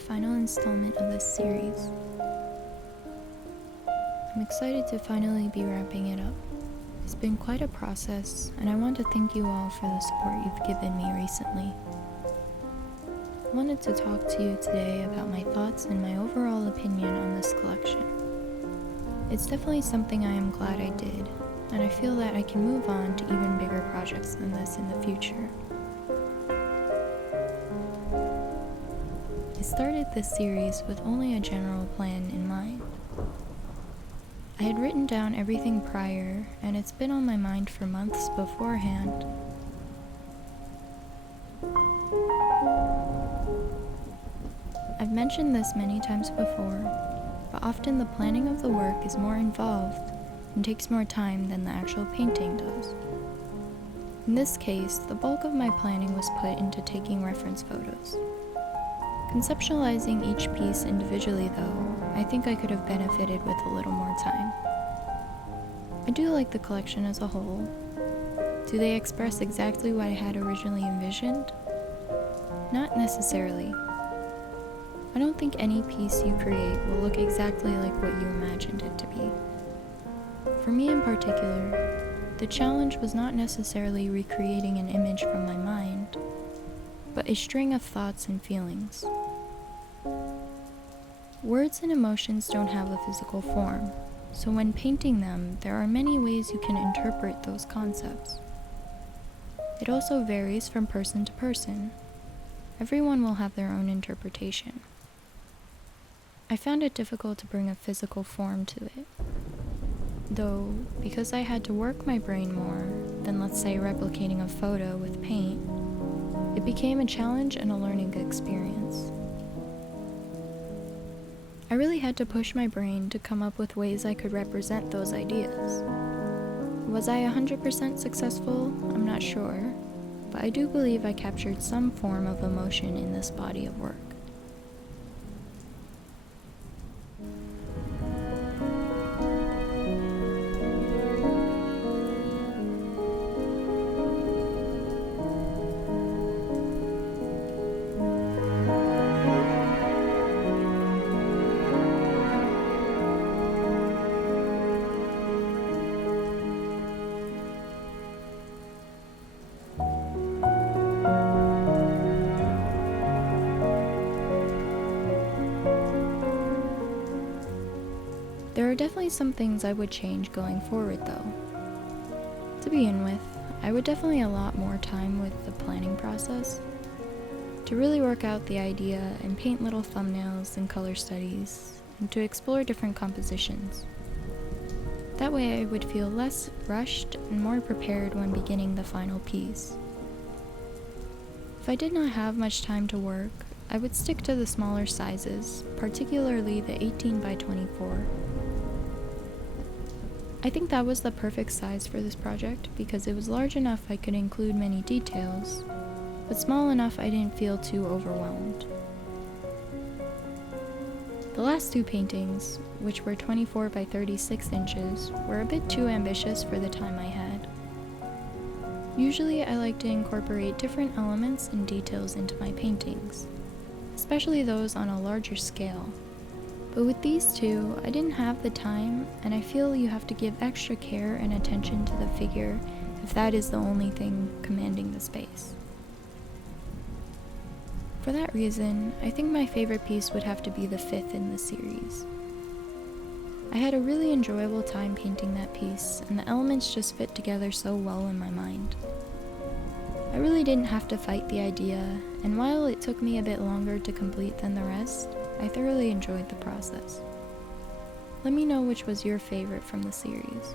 final installment of this series. I'm excited to finally be wrapping it up. It's been quite a process, and I want to thank you all for the support you've given me recently. I wanted to talk to you today about my thoughts and my overall opinion on this collection. It's definitely something I am glad I did, and I feel that I can move on to even bigger projects than this in the future. I started this series with only a general plan in mind. I had written down everything prior, and it's been on my mind for months beforehand. I've mentioned this many times before, but often the planning of the work is more involved and takes more time than the actual painting does. In this case, the bulk of my planning was put into taking reference photos. Conceptualizing each piece individually, though, I think I could have benefited with a little more time. I do like the collection as a whole. Do they express exactly what I had originally envisioned? Not necessarily. I don't think any piece you create will look exactly like what you imagined it to be. For me in particular, the challenge was not necessarily recreating an image from my mind, but a string of thoughts and feelings. Words and emotions don't have a physical form, so when painting them, there are many ways you can interpret those concepts. It also varies from person to person. Everyone will have their own interpretation. I found it difficult to bring a physical form to it, though because I had to work my brain more than, let's say, replicating a photo with paint, it became a challenge and a learning experience. I really had to push my brain to come up with ways I could represent those ideas. Was I 100% successful? I'm not sure, but I do believe I captured some form of emotion in this body of work. There are definitely some things I would change going forward, though. To begin with, I would definitely allot more time with the planning process to really work out the idea and paint little thumbnails and color studies, and to explore different compositions. That way I would feel less rushed and more prepared when beginning the final piece. If I did not have much time to work, I would stick to the smaller sizes, particularly the 18 by 24. I think that was the perfect size for this project because it was large enough I could include many details, but small enough I didn't feel too overwhelmed. The last two paintings, which were 24 by 36 inches, were a bit too ambitious for the time I had. Usually I like to incorporate different elements and details into my paintings, especially those on a larger scale. But with these two, I didn't have the time, and I feel you have to give extra care and attention to the figure if that is the only thing commanding the space. For that reason, I think my favorite piece would have to be the fifth in the series. I had a really enjoyable time painting that piece, and the elements just fit together so well in my mind. I really didn't have to fight the idea, and while it took me a bit longer to complete than the rest, I thoroughly enjoyed the process. Let me know which was your favorite from the series.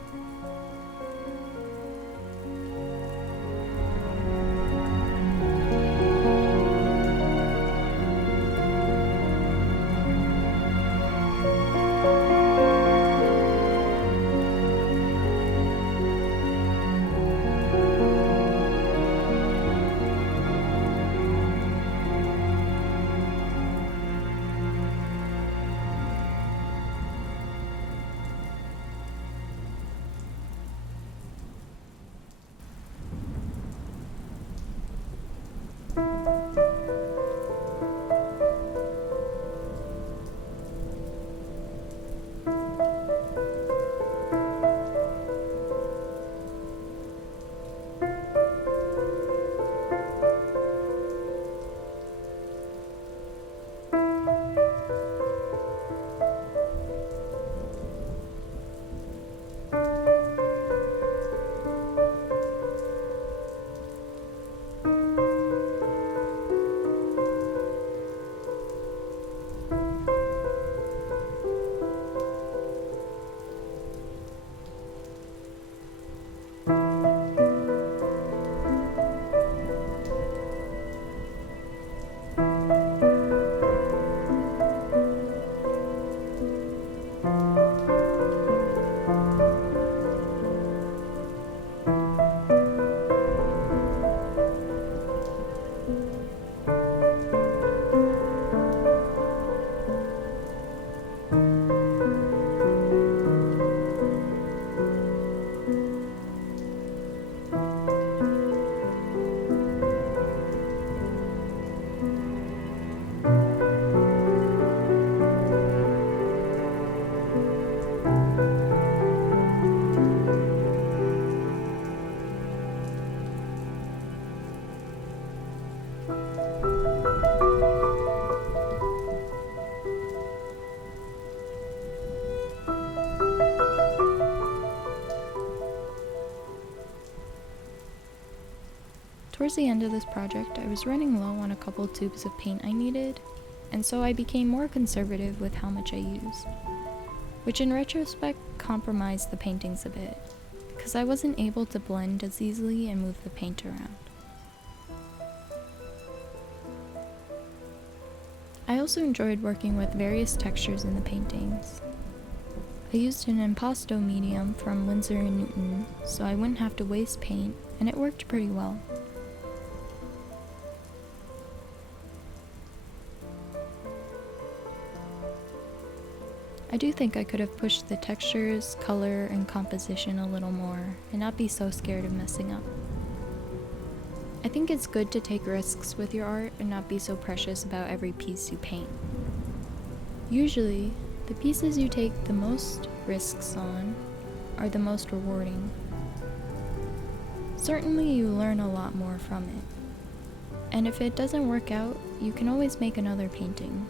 Towards the end of this project, I was running low on a couple tubes of paint I needed, and so I became more conservative with how much I used, which in retrospect compromised the paintings a bit, because I wasn't able to blend as easily and move the paint around. I also enjoyed working with various textures in the paintings. I used an impasto medium from Winsor & so I wouldn't have to waste paint, and it worked pretty well. I do think I could have pushed the textures, color, and composition a little more, and not be so scared of messing up. I think it's good to take risks with your art and not be so precious about every piece you paint. Usually, the pieces you take the most risks on are the most rewarding. Certainly you learn a lot more from it, and if it doesn't work out, you can always make another painting.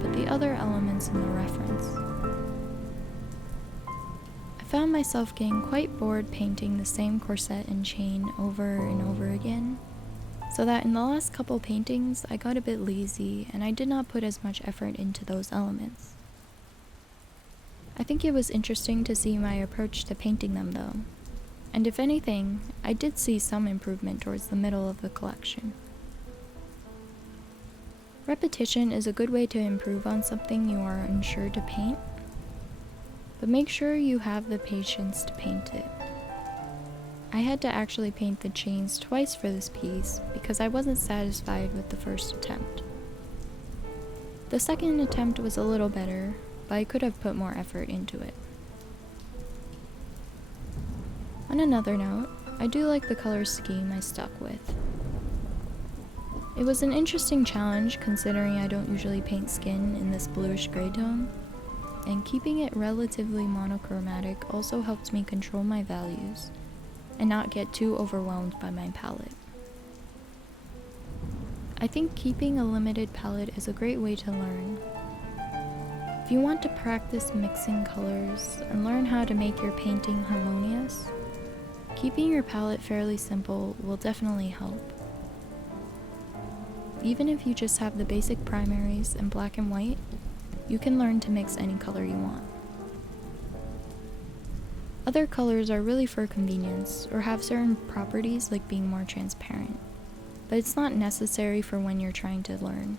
But the other elements in the reference. I found myself getting quite bored painting the same corset and chain over and over again, so that in the last couple paintings I got a bit lazy and I did not put as much effort into those elements. I think it was interesting to see my approach to painting them though, and if anything, I did see some improvement towards the middle of the collection. Repetition is a good way to improve on something you are unsure to paint, but make sure you have the patience to paint it. I had to actually paint the chains twice for this piece because I wasn't satisfied with the first attempt. The second attempt was a little better, but I could have put more effort into it. On another note, I do like the color scheme I stuck with. It was an interesting challenge considering I don't usually paint skin in this bluish gray tone, and keeping it relatively monochromatic also helped me control my values and not get too overwhelmed by my palette. I think keeping a limited palette is a great way to learn. If you want to practice mixing colors and learn how to make your painting harmonious, keeping your palette fairly simple will definitely help. even if you just have the basic primaries and black and white, you can learn to mix any color you want. Other colors are really for convenience or have certain properties like being more transparent, but it's not necessary for when you're trying to learn.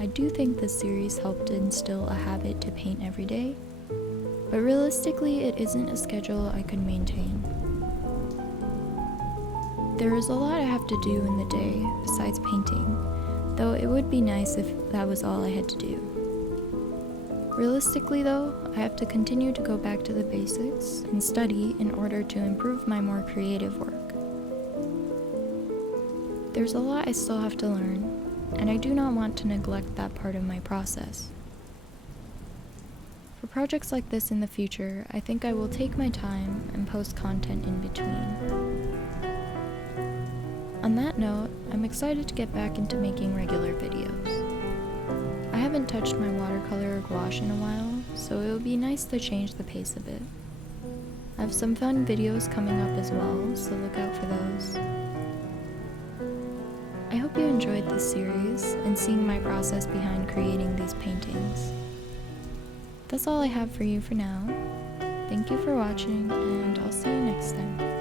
I do think this series helped instill a habit to paint every day, but realistically it isn't a schedule I could maintain. There is a lot I have to do in the day besides painting, though it would be nice if that was all I had to do. Realistically though, I have to continue to go back to the basics and study in order to improve my more creative work. There's a lot I still have to learn, and I do not want to neglect that part of my process. For projects like this in the future, I think I will take my time and post content in between. On that note, I'm excited to get back into making regular videos. I haven't touched my watercolor or gouache in a while, so it would be nice to change the pace a bit. I have some fun videos coming up as well, so look out for those. I hope you enjoyed this series and seeing my process behind creating these paintings. That's all I have for you for now. Thank you for watching, and I'll see you next time.